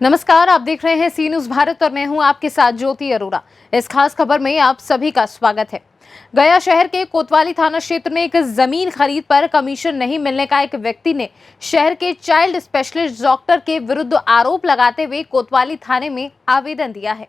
नमस्कार, आप देख रहे हैं सी न्यूज भारत और मैं हूं आपके साथ ज्योति अरोड़ा। इस खास खबर में आप सभी का स्वागत है। गया शहर के कोतवाली थाना क्षेत्र में एक जमीन खरीद पर कमीशन नहीं मिलने का एक व्यक्ति ने शहर के चाइल्ड स्पेशलिस्ट डॉक्टर के विरुद्ध आरोप लगाते हुए कोतवाली थाने में आवेदन दिया है।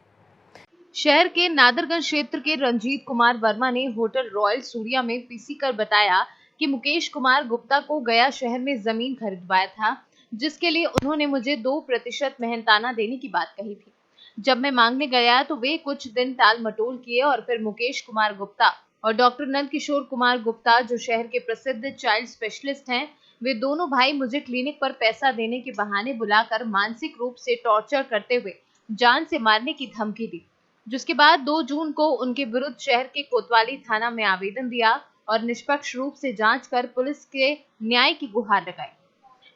शहर के नादरगंज क्षेत्र के रंजीत कुमार वर्मा ने होटल रॉयल सूर्या में पीसी कर बताया कि मुकेश कुमार गुप्ता को गया शहर में जमीन खरीदवाया था, जिसके लिए उन्होंने मुझे 2% मेहनताना देने की बात कही थी। जब मैं मांगने गया तो वे कुछ दिन टाल मटोल किए और फिर मुकेश कुमार गुप्ता और डॉक्टर नंद किशोर कुमार गुप्ता, जो शहर के प्रसिद्ध चाइल्ड स्पेशलिस्ट हैं, वे दोनों भाई मुझे क्लिनिक पर पैसा देने के बहाने बुलाकर मानसिक रूप से टॉर्चर करते हुए जान से मारने की धमकी दी, जिसके बाद 2 जून को उनके विरुद्ध शहर के कोतवाली थाना में आवेदन दिया और निष्पक्ष रूप से जांच कर पुलिस के न्याय की गुहार लगाई।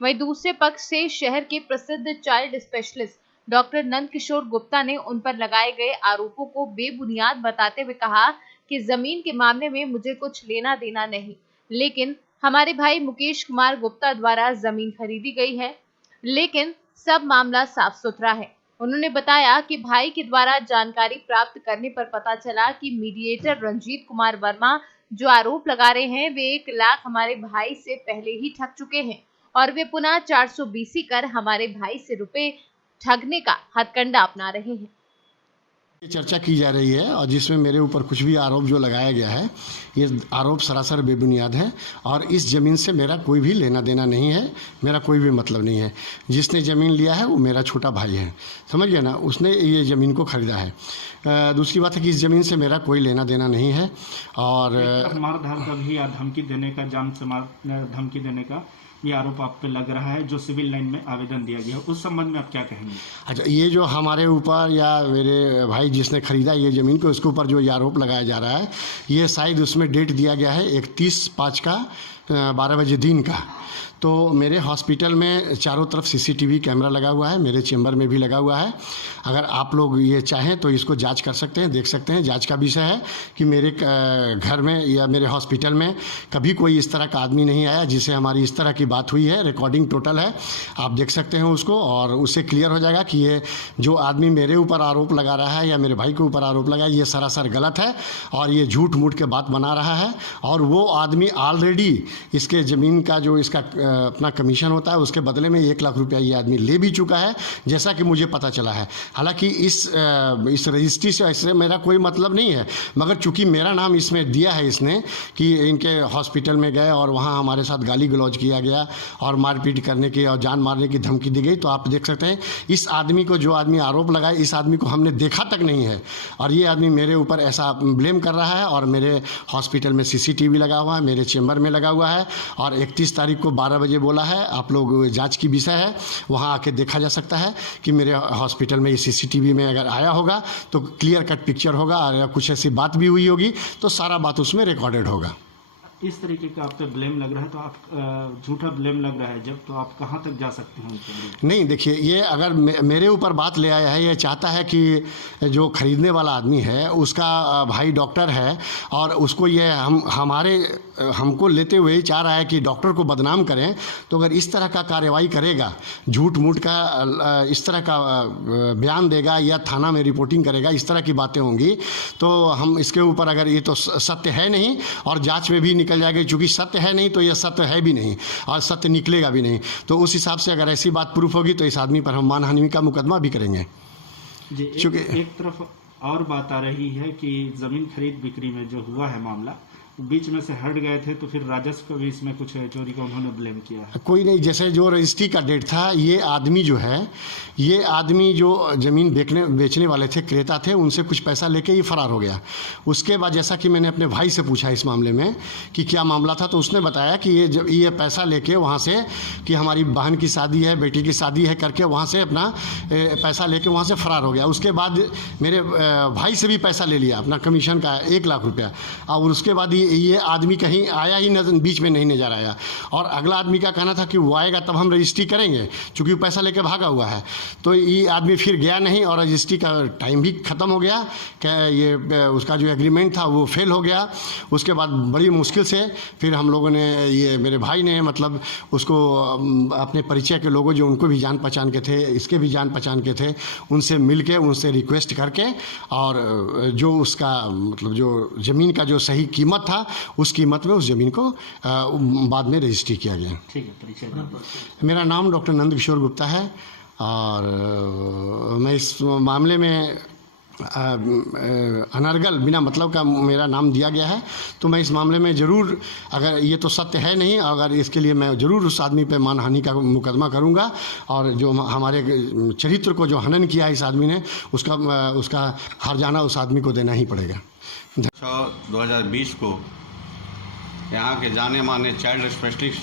वहीं दूसरे पक्ष से शहर के प्रसिद्ध child specialist doctor Nand Kishore Gupta ने उन पर लगाए गए आरोपों को बेबुनियाद बताते हुए कहा कि जमीन के मामले में मुझे कुछ लेना देना नहीं, लेकिन हमारे भाई मुकेश कुमार गुप्ता द्वारा जमीन खरीदी गई है, लेकिन सब मामला साफ सुथरा है। उन्होंने बताया कि भाई के द्वारा जानकारी प्राप्त करने पर पता चला कि मीडिएटर रंजीत कुमार वर्मा जो आरोप लगा रहे हैं, वे 1 लाख हमारे भाई से पहले ही ठग चुके हैं और वे पुनः 420 कर हमारे भाई से रुपए ठगने का हथकंडा अपना रहे हैं। चर्चा की जा रही है और जिसमें मेरे ऊपर कुछ भी आरोप जो लगाया गया है, ये आरोप सरासर बेबुनियाद है और इस ज़मीन से मेरा कोई भी लेना देना नहीं है, मेरा कोई भी मतलब नहीं है। जिसने ज़मीन लिया है वो मेरा छोटा भाई है, समझ गए ना, उसने ये ज़मीन को ख़रीदा है। दूसरी बात है कि इस ज़मीन से मेरा कोई लेना देना नहीं है। और मार धार का भी या धमकी देने का, जान से मार धमकी देने का ये आरोप आप पे लग रहा है, जो सिविल लाइन में आवेदन दिया गया, उस संबंध में आप क्या कहेंगे? अच्छा, ये जो हमारे ऊपर या मेरे भाई जिसने ख़रीदा ये ज़मीन को, उसके ऊपर जो ये आरोप लगाया जा रहा है, ये शायद उसमें डेट दिया गया है 31/5 का 12 बजे दिन का। तो मेरे हॉस्पिटल में चारों तरफ सीसीटीवी कैमरा लगा हुआ है, मेरे चेंबर में भी लगा हुआ है। अगर आप लोग ये चाहें तो इसको जांच कर सकते हैं, देख सकते हैं। जांच का विषय है कि मेरे घर में या मेरे हॉस्पिटल में कभी कोई इस तरह का आदमी नहीं आया जिससे हमारी इस तरह की बात हुई है। रिकॉर्डिंग टोटल है, आप देख सकते हैं उसको, और उससे क्लियर हो जाएगा कि ये जो आदमी मेरे ऊपर आरोप लगा रहा है या मेरे भाई के ऊपर आरोप लगा, ये सरासर गलत है और ये झूठ मूठ के बात बना रहा है। और वो आदमी ऑलरेडी इसके ज़मीन का जो इसका अपना कमीशन होता है, उसके बदले में 1 लाख रुपया ये आदमी ले भी चुका है, जैसा कि मुझे पता चला है। हालांकि इस रजिस्ट्री से ऐसे मेरा कोई मतलब नहीं है, मगर चूंकि मेरा नाम इसमें दिया है इसने कि इनके हॉस्पिटल में गए और वहाँ हमारे साथ गाली गलौज किया गया और मारपीट करने की और जान मारने की धमकी दी गई। तो आप देख सकते हैं इस आदमी को, जो आदमी आरोप लगाए, इस आदमी को हमने देखा तक नहीं है और ये आदमी मेरे ऊपर ऐसा ब्लेम कर रहा है। और मेरे हॉस्पिटल में सीसीटीवी लगा हुआ है, मेरे चेंबर में लगा हुआ है और 31 तारीख को 12 बजे बोला है। आप लोग जांच की विषय है, वहां आके देखा जा सकता है कि मेरे हॉस्पिटल में ये सीसीटीवी में अगर आया होगा तो क्लियर कट पिक्चर होगा, और कुछ ऐसी बात भी हुई होगी तो सारा बात उसमें रिकॉर्डेड होगा। इस तरीके का आप पे ब्लेम लग रहा है, तो आप झूठा ब्लेम लग रहा है जब, तो आप कहाँ तक जा सकते हैं? नहीं, देखिए, ये अगर मेरे ऊपर बात ले आया है, ये चाहता है कि जो खरीदने वाला आदमी है उसका भाई डॉक्टर है और उसको ये हमको लेते हुए चाह रहा है कि डॉक्टर को बदनाम करें। तो अगर इस तरह का कार्रवाई करेगा, झूठ मूठ का इस तरह का बयान देगा या थाना में रिपोर्टिंग करेगा, इस तरह की बातें होंगी, तो हम इसके ऊपर, अगर ये तो सत्य है नहीं और जांच में भी निकल जाएगा, चूंकि सत्य है नहीं तो यह सत्य है भी नहीं और सत्य निकलेगा भी नहीं। तो उस हिसाब से अगर ऐसी बात प्रूफ होगी तो इस आदमी पर हम मानहानि का मुकदमा भी करेंगे। जी, एक तरफ और बात आ रही है कि ज़मीन खरीद बिक्री में जो हुआ है मामला, बीच में से हट गए थे, तो फिर राजस्व को भी इसमें कुछ चोरी का उन्होंने ब्लेम किया है। कोई नहीं, जैसे जो रजिस्ट्री का डेट था, ये आदमी जो है, ये आदमी जो ज़मीन बेचने वाले थे, क्रेता थे, उनसे कुछ पैसा लेके ये फरार हो गया। उसके बाद जैसा कि मैंने अपने भाई से पूछा इस मामले में कि क्या मामला था, तो उसने बताया कि ये पैसा लेके वहाँ से, कि हमारी बहन की शादी है, बेटी की शादी है करके वहाँ से अपना पैसा लेके वहाँ से फरार हो गया। उसके बाद मेरे भाई से भी पैसा ले लिया अपना कमीशन का 1 लाख रुपया, और उसके बाद ये आदमी कहीं आया ही नजर, बीच में नहीं नजर आया। और अगला आदमी का कहना था कि वो आएगा तब हम रजिस्ट्री करेंगे, चूँकि वो पैसा लेकर भागा हुआ है। तो ये आदमी फिर गया नहीं और रजिस्ट्री का टाइम भी ख़त्म हो गया कि ये उसका जो एग्रीमेंट था वो फेल हो गया। उसके बाद बड़ी मुश्किल से फिर हम लोगों ने, ये मेरे भाई ने मतलब उसको अपने परिचय के लोगों जो उनको भी जान पहचान के थे, इसके भी जान पहचान के थे, उनसे मिल के उनसे रिक्वेस्ट करके और जो उसका मतलब जो ज़मीन का जो सही कीमत था उस कीमत में उस ज़मीन को बाद में रजिस्ट्री किया गया। ठीक है, परिचय। मेरा नाम डॉक्टर नंद किशोर गुप्ता है और मैं इस मामले में अनर्गल बिना मतलब का मेरा नाम दिया गया है। तो मैं इस मामले में ज़रूर, अगर ये तो सत्य है नहीं, अगर इसके लिए मैं ज़रूर उस आदमी पे मानहानि का मुकदमा करूंगा और जो हमारे चरित्र को जो हनन किया इस आदमी ने उसका हर्जाना उस आदमी को देना ही पड़ेगा। 2020 को यहाँ के जाने माने child specialist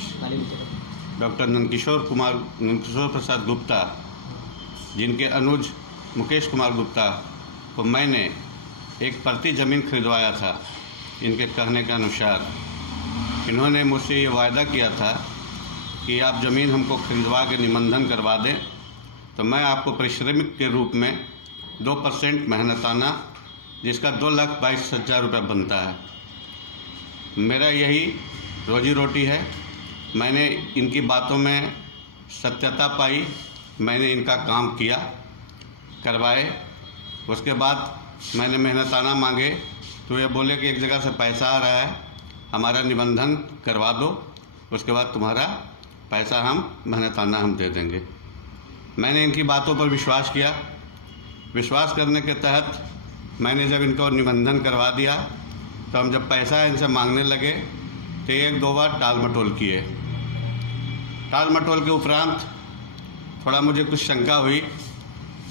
doctor Nandkishore Prasad Gupta, जिनके अनुज मुकेश कुमार गुप्ता को मैंने एक प्रति ज़मीन खरीदवाया था। इनके कहने के अनुसार इन्होंने मुझसे ये वायदा किया था कि आप ज़मीन हमको खरीदवा के निबंधन करवा दें तो मैं आपको पारिश्रमिक के रूप में 2% मेहनताना, जिसका 2,22,000 रुपये बनता है। मेरा यही रोजी रोटी है। मैंने इनकी बातों में सत्यता पाई, मैंने इनका काम किया, करवाए। उसके बाद मैंने मेहनताना मांगे तो ये बोले कि एक जगह से पैसा आ रहा है, हमारा निबंधन करवा दो, उसके बाद तुम्हारा पैसा हम मेहनताना हम दे देंगे। मैंने इनकी बातों पर विश्वास किया। विश्वास करने के तहत मैंने जब इनको निबंधन करवा दिया तो हम जब पैसा इनसे मांगने लगे तो 1-2 बार टाल मटोल किए। टाल मटोल के उपरांत थोड़ा मुझे कुछ शंका हुई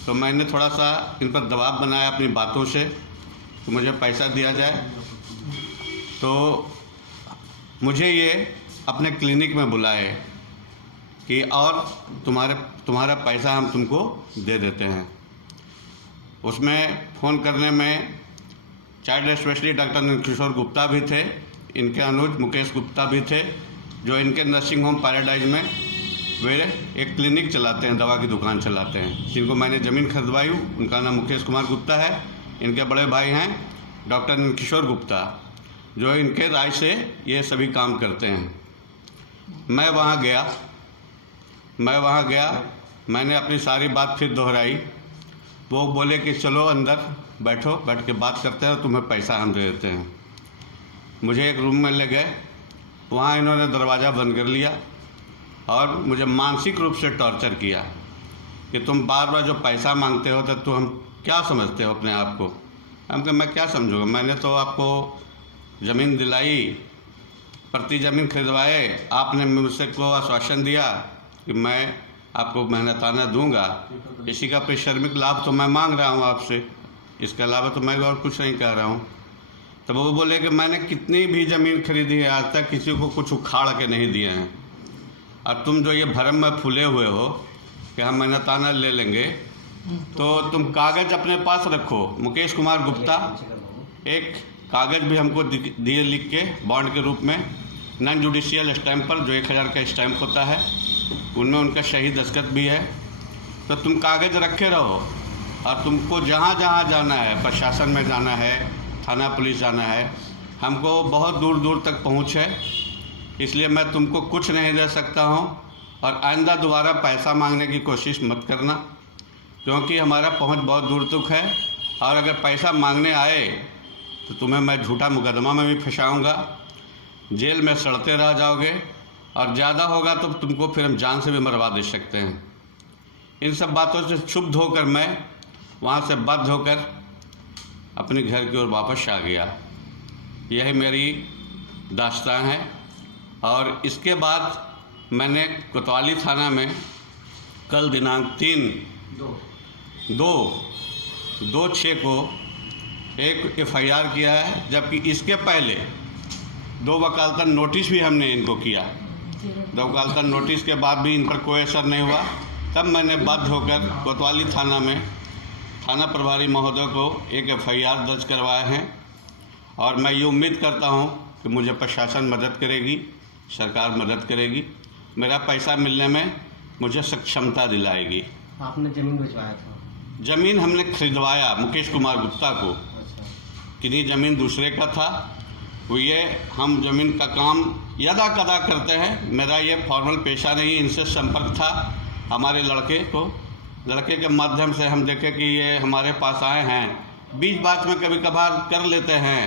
तो मैंने थोड़ा सा इन पर दबाव बनाया अपनी बातों से कि मुझे पैसा दिया जाए। तो मुझे ये अपने क्लिनिक में बुलाए कि और तुम्हारा पैसा हम तुमको दे देते हैं। उसमें फ़ोन करने में child specialist doctor Nandkishore Gupta भी थे, इनके अनुज मुकेश गुप्ता भी थे, जो इनके नर्सिंग होम पैराडाइज में वे एक क्लिनिक चलाते हैं, दवा की दुकान चलाते हैं। जिनको मैंने ज़मीन खरीदवाई, उनका नाम मुकेश कुमार गुप्ता है। इनके बड़े भाई हैं डॉक्टर नंदकिशोर गुप्ता, जो इनके राय से ये सभी काम करते हैं। मैं वहाँ गया, मैंने अपनी सारी बात फिर दोहराई। वो बोले कि चलो अंदर बैठो, बैठ के बात करते हैं, तुम्हें पैसा हम दे देते हैं। मुझे एक रूम में ले गए, वहाँ इन्होंने दरवाज़ा बंद कर लिया और मुझे मानसिक रूप से टॉर्चर किया कि तुम बार बार जो पैसा मांगते हो तो तुम क्या समझते हो अपने आप को। हम कहा मैं क्या समझूंगा, मैंने तो आपको ज़मीन दिलाई, प्रति ज़मीन खरीदवाए, आपने मुझसे को आश्वासन दिया कि मैं आपको मेहनताना दूंगा, इसी का पारिश्रमिक लाभ तो मैं मांग रहा हूँ आपसे, इसके अलावा तो मैं और कुछ नहीं कह रहा हूँ। तब वो बोले कि मैंने कितनी भी ज़मीन खरीदी है, आज तक किसी को कुछ उखाड़ के नहीं दिए हैं, और तुम जो ये भरम में फूले हुए हो कि हम मेहनताना ले लेंगे, तो तुम कागज़ अपने पास रखो। मुकेश कुमार गुप्ता एक कागज़ भी हमको दिए लिख के बॉन्ड के रूप में, नॉन जुडिशियल स्टैम्प पर, जो 1000 का स्टैम्प होता है, उनमें उनका सही दस्तखत भी है। तो तुम कागज़ रखे रहो और तुमको जहाँ जहाँ जाना है, प्रशासन में जाना है, थाना पुलिस जाना है, हमको बहुत दूर दूर तक पहुँच है, इसलिए मैं तुमको कुछ नहीं दे सकता हूँ और आइंदा दोबारा पैसा मांगने की कोशिश मत करना, क्योंकि हमारा पहुँच बहुत दूर तक है और अगर पैसा मांगने आए तो तुम्हें मैं झूठा मुकदमा में भी फंसाऊँगा, जेल में सड़ते रह जाओगे और ज़्यादा होगा तो तुमको फिर हम जान से भी मरवा दे सकते हैं। इन सब बातों से क्षुब्ध होकर मैं वहाँ से बाध्य होकर अपने घर की ओर वापस आ गया। यही मेरी दास्तान है। और इसके बाद मैंने कोतवाली थाना में कल दिनांक 3/2/6 को एक FIR किया है, जबकि इसके पहले 2 वकालतन नोटिस भी हमने इनको किया। 2 वकालतन नोटिस के बाद भी इन पर कोई असर नहीं हुआ। तब मैंने बाध्य होकर कोतवाली थाना में थाना प्रभारी महोदय को एक FIR दर्ज करवाए हैं और मैं ये उम्मीद करता हूँ कि मुझे प्रशासन मदद करेगी, सरकार मदद करेगी, मेरा पैसा मिलने में मुझे सक्षमता दिलाएगी। आपने ज़मीन भिजवाया था? ज़मीन हमने खरीदवाया मुकेश कुमार गुप्ता को, अच्छा। किन्हीं ज़मीन दूसरे का था, वो ये हम ज़मीन का काम यदा कदा करते हैं। मेरा ये फॉर्मल पेशा नहीं, इनसे संपर्क था हमारे लड़के के माध्यम से हम देखे कि ये हमारे पास आए हैं। बीच बात में कभी कभार कर लेते हैं,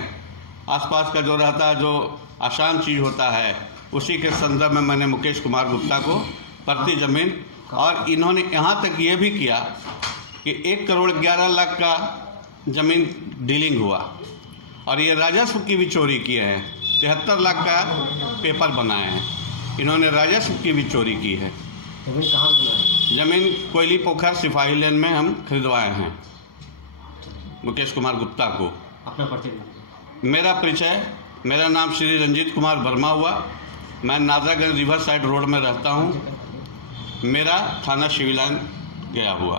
आसपास का जो रहता है, जो आसान चीज़ होता है, उसी के संदर्भ में मैंने मुकेश कुमार गुप्ता को प्रति ज़मीन, और इन्होंने यहाँ तक ये भी किया कि 1,11,00,000 का ज़मीन डीलिंग हुआ, और ये राजस्व की भी चोरी किए हैं। 73 लाख का पेपर बनाए हैं, इन्होंने राजस्व की भी चोरी की है। ज़मीन कहाँ बनाई? ज़मीन कोयली पोखर सिपाही लेन में हम खरीदवाए हैं मुकेश कुमार गुप्ता को। अपना परिचय? मेरा परिचय, मेरा नाम श्री रंजीत कुमार वर्मा हुआ। मैं नादरागंज रिवर साइड रोड में रहता हूँ। मेरा थाना शिविलान गया हुआ।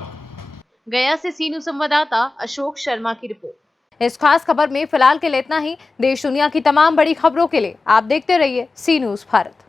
गया से सीनू संवाददाता अशोक शर्मा की रिपोर्ट। इस खास खबर में फिलहाल के लिए इतना ही। देश दुनिया की तमाम बड़ी खबरों के लिए आप देखते रहिए सी न्यूज़ भारत।